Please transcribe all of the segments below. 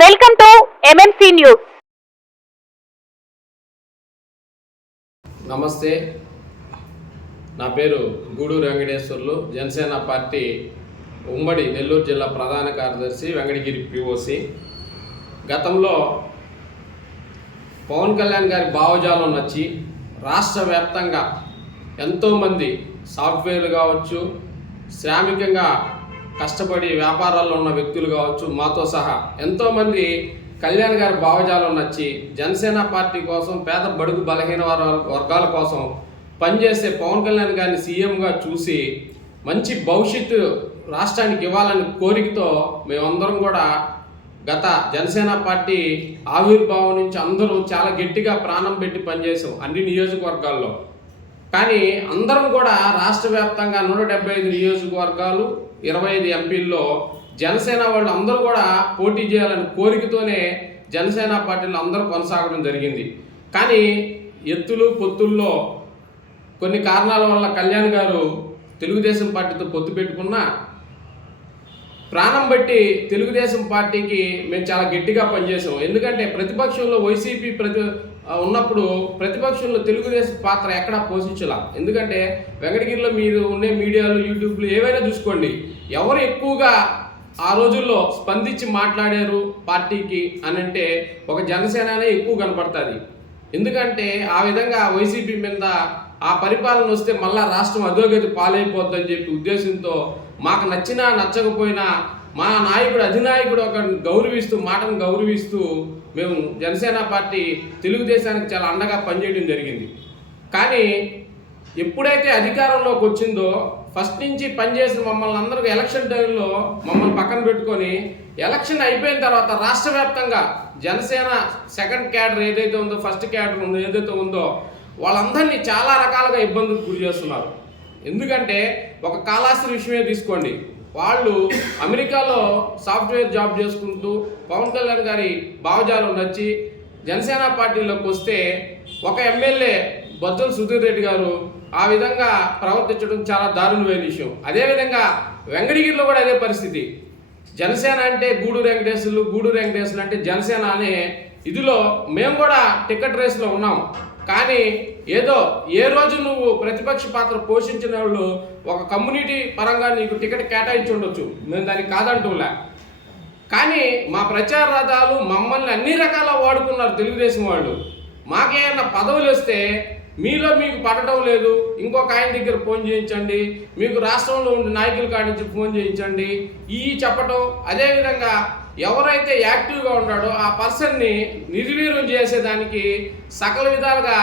Welcome to MMC news. నమస్తే, నా పేరు గూడూరు వెంకటేశ్వర్లు. జనసేన పార్టీ ఉమ్మడి నెల్లూరు జిల్లా ప్రధాన కార్యదర్శి, వెంకటగిరి పిఓసి. గతంలో పవన్ కళ్యాణ్ గారి భావజాలం నచ్చి రాష్ట్ర వ్యాప్తంగా ఎంతోమంది సాఫ్ట్వేర్లు కావచ్చు, శ్రామికంగా కష్టపడి వ్యాపారాల్లో ఉన్న వ్యక్తులు కావచ్చు, మాతో సహా ఎంతోమంది కళ్యాణ్ గారి భావజాలం నచ్చి జనసేన పార్టీ కోసం, పేద బడుగు బలహీన వర్గాల కోసం పనిచేసే పవన్ కళ్యాణ్ గారిని సీఎంగా చూసి మంచి భవిష్యత్తు రాష్ట్రానికి ఇవ్వాలని కోరికతో మేమందరం కూడా గత జనసేన పార్టీ ఆవిర్భావం నుంచి అందరూ చాలా గట్టిగా ప్రాణం పెట్టి పనిచేసాం అన్ని నియోజకవర్గాల్లో. కానీ అందరం కూడా రాష్ట్ర వ్యాప్తంగా 175 నియోజకవర్గాలు, 25 ఎంపీల్లో జనసేన వాళ్ళు అందరూ కూడా పోటీ చేయాలని కోరికతోనే జనసేన పార్టీలో అందరూ కొనసాగడం జరిగింది. కానీ ఎత్తులు పొత్తుల్లో కొన్ని కారణాల వల్ల కళ్యాణ్ గారు తెలుగుదేశం పార్టీతో పొత్తు పెట్టుకున్నా ప్రాణం బట్టి తెలుగుదేశం పార్టీకి మేము చాలా గట్టిగా పనిచేసాం. ఎందుకంటే ప్రతిపక్షంలో వైసీపీ ఉన్నప్పుడు ప్రతిపక్షంలో తెలుగుదేశం పాత్ర ఎక్కడా పోషించాల. ఎందుకంటే వెంకటగిరిలో మీరు ఉండే మీడియాలు, యూట్యూబ్లు ఏవైనా చూసుకోండి, ఎవరు ఎక్కువగా ఆ రోజుల్లో స్పందించి మాట్లాడారు పార్టీకి అని అంటే ఒక జనసేననే ఎక్కువ కనపడుతుంది. ఎందుకంటే ఆ విధంగా వైసీపీ మీద ఆ పరిపాలన వస్తే మళ్ళా రాష్ట్రం అధోగతి పాలైపోద్దని చెప్పి ఉద్దేశంతో మాకు నచ్చినా నచ్చకపోయినా మా నాయకుడు, అధినాయకుడు ఒక గౌరవిస్తూ, మాటను గౌరవిస్తూ మేము జనసేన పార్టీ తెలుగుదేశానికి చాలా అండగా పనిచేయడం జరిగింది. కానీ ఎప్పుడైతే అధికారంలోకి వచ్చిందో ఫస్ట్ నుంచి పనిచేసిన మమ్మల్ని అందరూ ఎలక్షన్ టైంలో మమ్మల్ని పక్కన పెట్టుకొని ఎలక్షన్ అయిపోయిన తర్వాత రాష్ట్ర వ్యాప్తంగా జనసేన సెకండ్ క్యాడర్ ఏదైతే ఉందో, ఫస్ట్ క్యాడర్ ఉందో ఏదైతే ఉందో వాళ్ళందరినీ చాలా రకాలుగా ఇబ్బందులకు గురి చేస్తున్నారు. ఎందుకంటే ఒక కాళాస్త్రి విషయమే తీసుకోండి, వాళ్ళు అమెరికాలో సాఫ్ట్వేర్ జాబ్ చేసుకుంటూ పవన్ కళ్యాణ్ గారి భావజాలం నచ్చి జనసేన పార్టీలోకి వస్తే ఒక ఎమ్మెల్యే బొజ్జల సుధీర్ రెడ్డి గారు ఆ విధంగా ప్రవర్తించడం చాలా దారుణమైన విషయం. అదేవిధంగా వెంకటగిరిలో కూడా అదే పరిస్థితి. జనసేన అంటే గూడూరు వెంకటేశ్వర్లు, గూడూరు వెంకటేశ్వర్లు అంటే జనసేన అనే ఇదిలో మేము కూడా టికెట్ రేస్లో ఉన్నాం. కానీ ఏదో ఏ రోజు నువ్వు ప్రతిపక్ష పాత్ర పోషించిన వాళ్ళు ఒక కమ్యూనిటీ పరంగా నీకు టికెట్ కేటాయించి ఉండొచ్చు, మేము దానికి కాదంటూలే. కానీ మా ప్రచార రథాలు మమ్మల్ని అన్ని రకాల వాడుకున్నారు తెలుగుదేశం వాళ్ళు. మాకేమన్నా పదవులు వస్తే మీలో మీకు పడటం లేదు, ఇంకొక ఆయన దగ్గర ఫోన్ చేయించండి, మీకు రాష్ట్రంలో ఉండే నాయకుల కాడి నుంచి ఫోన్ చేయించండి ఈ చెప్పటం. అదేవిధంగా ఎవరైతే యాక్టివ్గా ఉన్నాడో ఆ పర్సన్ని నిర్వీర్యం చేసేదానికి సకల విధాలుగా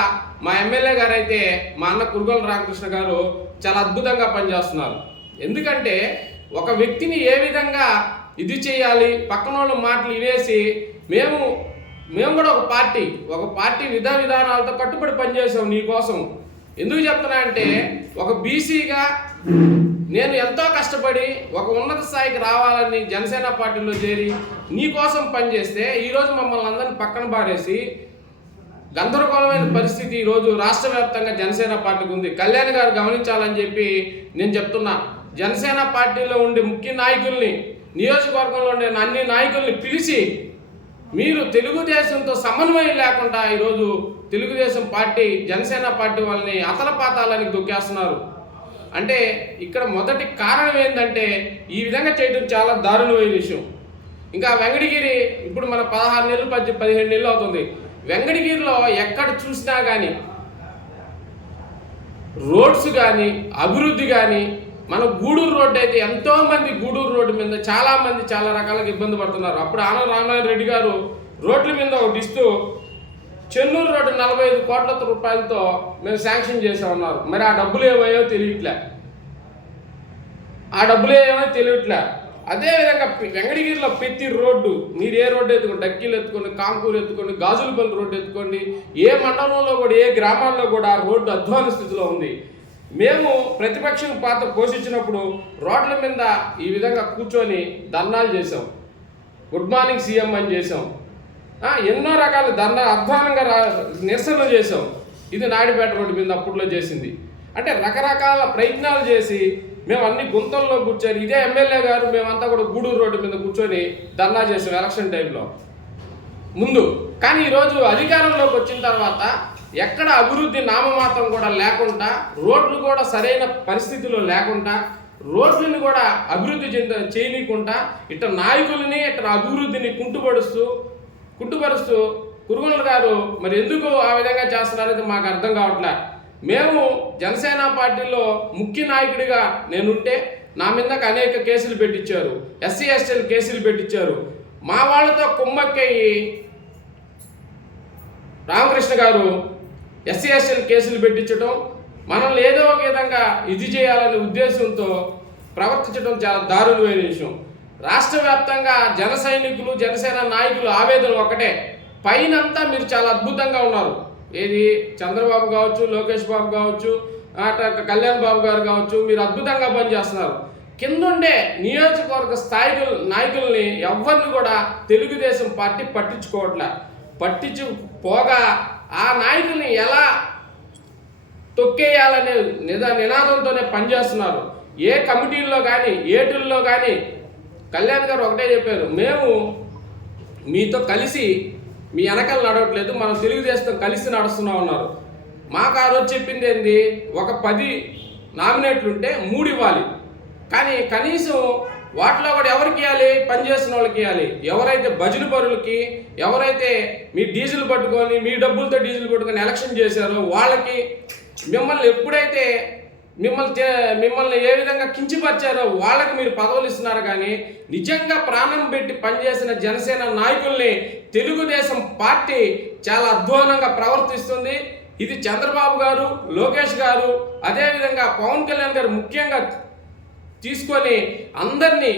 మా ఎమ్మెల్యే గారు అయితే మా అన్న కురుగోల రామకృష్ణ గారు చాలా అద్భుతంగా పనిచేస్తున్నారు. ఎందుకంటే ఒక వ్యక్తిని ఏ విధంగా ఇది చేయాలి, పక్కన వాళ్ళ మాటలు వినేసి మేము కూడా ఒక పార్టీ విధానాలతో కట్టుబడి పనిచేసాం నీ కోసం. ఎందుకు చెప్తున్నా అంటే ఒక బీసీగా నేను ఎంతో కష్టపడి ఒక ఉన్నత స్థాయికి రావాలని జనసేన పార్టీలో చేరి నీ కోసం పనిచేస్తే ఈరోజు మమ్మల్ని అందరినీ పక్కన పారేసి గందరగోళమైన పరిస్థితి ఈరోజు రాష్ట్ర వ్యాప్తంగా జనసేన పార్టీకి ఉంది. కళ్యాణ్ గారు గమనించాలని చెప్పి నేను చెప్తున్నా. జనసేన పార్టీలో ఉండే ముఖ్య నాయకుల్ని, నియోజకవర్గంలో ఉండే అన్ని నాయకుల్ని పిలిచి మీరు తెలుగుదేశంతో సమన్వయం లేకుండా ఈరోజు తెలుగుదేశం పార్టీ, జనసేన పార్టీ వాళ్ళని అతలపాతాలని దొక్కేస్తున్నారు. అంటే ఇక్కడ మొదటి కారణం ఏంటంటే ఈ విధంగా చేయడం చాలా దారుణమైన విషయం. ఇంకా వెంకటగిరి ఇప్పుడు మన 16 నెలలు 15 నెలలు అవుతుంది. వెంకటగిరిలో ఎక్కడ చూసినా కానీ రోడ్స్ కానీ అభివృద్ధి కానీ, మన గూడూరు రోడ్డు అయితే ఎంతోమంది గూడూరు రోడ్డు మీద చాలామంది చాలా రకాలుగా ఇబ్బంది పడుతున్నారు. అప్పుడు ఆనం రామనారాయణ రెడ్డి గారు రోడ్ల మీద ఒకటి ఇస్తూ చెన్నూరు రోడ్డు 45 కోట్ల రూపాయలతో మేము శాంక్షన్ చేసా ఉన్నారు. మరి ఆ డబ్బులు ఏమయ్యో తెలియట్లే. అదేవిధంగా వెంకటగిరిలో ప్రతి రోడ్డు, మీరు ఏ రోడ్డు ఎత్తుకోండి, డక్కీలు ఎత్తుకోండి, కాంకూరు ఎత్తుకోండి, గాజులపల్లి రోడ్డు ఎత్తుకోండి, ఏ మండలంలో కూడా ఏ గ్రామాల్లో కూడా రోడ్డు అధ్వాన స్థితిలో ఉంది. మేము ప్రతిపక్షం పాత్ర పోషించినప్పుడు రోడ్ల మీద ఈ విధంగా కూర్చొని ధర్నాలు చేసాం, గుడ్ మార్నింగ్ సీఎం అని చేసాం, ఎన్నో రకాల అధ్వానంగా నిరసనలు చేసాం. ఇది నాయుడుపేట రోడ్డు మీద అప్పట్లో చేసింది. అంటే రకరకాల ప్రయత్నాలు చేసి మేము అన్ని గుంతల్లో కూర్చొని ఇదే ఎమ్మెల్యే గారు మేమంతా కూడా గూడూరు రోడ్డు మీద కూర్చొని ధర్నా చేసాం ఎలక్షన్ టైంలో ముందు. కానీ ఈరోజు అధికారంలోకి వచ్చిన తర్వాత ఎక్కడ అభివృద్ధి నామమాత్రం కూడా లేకుండా, రోడ్లు కూడా సరైన పరిస్థితిలో లేకుండా, రోడ్లను కూడా అభివృద్ధి చేయనీయకుండా ఇట్లా నాయకులని ఇట్లా అభివృద్ధిని కుంటుపరుస్తూ కురుగుల గారు మరి ఎందుకు ఆ విధంగా చేస్తున్నారనేది మాకు అర్థం కావట్లే. మేము జనసేన పార్టీలో ముఖ్య నాయకుడిగా నేనుంటే నా మీదకి అనేక కేసులు పెట్టించారు, ఎస్సీ ఎస్టీలు కేసులు పెట్టించారు. మా వాళ్ళతో కుమ్మక్కయ్యి రామకృష్ణ గారు ఎస్సీ ఎస్టీలు కేసులు పెట్టించడం, మనల్ని ఏదో ఒక విధంగా ఇది చేయాలనే ఉద్దేశంతో ప్రవర్తించడం చాలా దారుణమైన విషయం. రాష్ట్ర వ్యాప్తంగా జన సైనికులు, జనసేన నాయకులు ఆవేదన ఒకటే, పైనంతా మీరు చాలా అద్భుతంగా ఉన్నారు. ఏది చంద్రబాబు కావచ్చు, లోకేష్ బాబు కావచ్చు, కళ్యాణ్ బాబు గారు కావచ్చు, మీరు అద్భుతంగా పనిచేస్తున్నారు. కిందుండే నియోజకవర్గ స్థాయి నాయకుల్ని ఎవరిని కూడా తెలుగుదేశం పార్టీ పట్టించుకోగా ఆ నాయకుల్ని ఎలా తొక్కేయాలనే నినాదంతోనే పనిచేస్తున్నారు. ఏ కమిటీల్లో కానీ ఏటుల్లో కానీ కళ్యాణ్ గారు ఒకటే చెప్పారు, మేము మీతో కలిసి మీ వెనకాల నడవట్లేదు, మనం తెలుగుదేశంతో కలిసి నడుస్తున్నాం అన్నారు. మాకు ఆ రోజు చెప్పింది ఏంది, ఒక 10 నామినేట్లు ఉంటే 3 ఇవ్వాలి, కానీ కనీసం వాటిలో కూడా ఎవరికి ఇవ్వాలి, పనిచేస్తున్న వాళ్ళకి ఇవ్వాలి. ఎవరైతే భజన పరులకి, ఎవరైతే మీ డీజిల్ పట్టుకొని మీ డబ్బులతో డీజిల్ పట్టుకొని ఎలక్షన్ చేశారో వాళ్ళకి, మిమ్మల్ని ఎప్పుడైతే మిమ్మల్ని ఏ విధంగా కించపరిచారో వాళ్ళకి మీరు పదవులు ఇస్తున్నారు. కానీ నిజంగా ప్రాణం పెట్టి పనిచేసిన జనసేన నాయకుల్ని తెలుగుదేశం పార్టీ చాలా అధ్వానంగా ప్రవర్తిస్తుంది. ఇది చంద్రబాబు గారు, లోకేష్ గారు, అదేవిధంగా పవన్ కళ్యాణ్ గారు ముఖ్యంగా తీసుకొని అందరినీ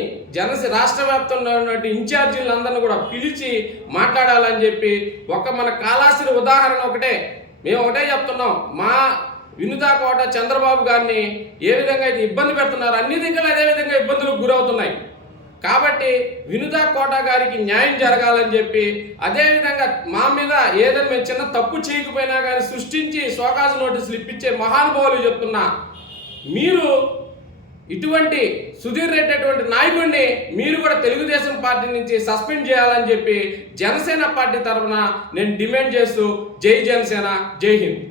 రాష్ట్ర వ్యాప్తంగా ఉన్నటువంటి ఇన్ఛార్జీలందరినీ కూడా పిలిచి మాట్లాడాలని చెప్పి మన కాళాశ్రీ ఉదాహరణ ఒకటే, మేము ఒకటే చెప్తున్నాం. మా వినుతా కోట చంద్రబాబు గారిని ఏ విధంగా అయితే ఇబ్బంది పెడుతున్నారు, అన్ని దగ్గర అదే విధంగా ఇబ్బందులకు గురవుతున్నాయి. కాబట్టి వినుతా కోట గారికి న్యాయం జరగాలని చెప్పి, అదేవిధంగా మా మీద ఏదైనా మేము చిన్న తప్పు చేయకపోయినా కానీ సృష్టించి షోకాజ్ నోటీసులు ఇప్పించే మహానుభావులు చెప్తున్నా, మీరు ఇటువంటి సుధీర్ రెడ్డి అటువంటి నాయకుడిని మీరు కూడా తెలుగుదేశం పార్టీ నుంచి సస్పెండ్ చేయాలని చెప్పి జనసేన పార్టీ తరఫున నేను డిమాండ్ చేస్తూ జై జనసేన, జై హింద్.